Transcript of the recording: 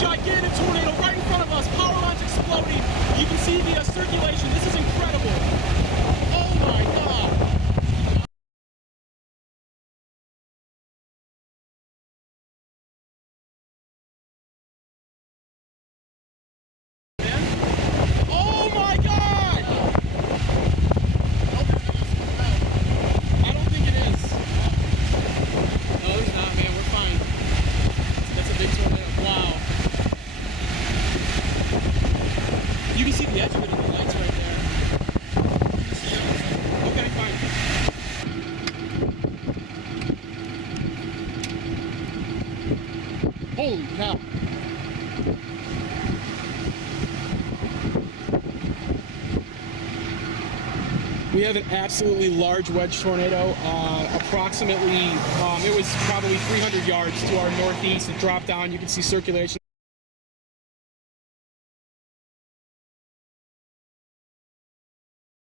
gigantic tornado right in front of us. Power lines exploding. You can see the circulation. This is incredible. Oh my God. Oh my God! I don't think it is. No, there's not, man. We're fine. That's a big tornado. Wow. You can see the edge of it in the lights right there. Okay, fine. Holy cow. We have an absolutely large wedge tornado, approximately, it was probably 300 yards to our northeast. It dropped down, you can see circulation.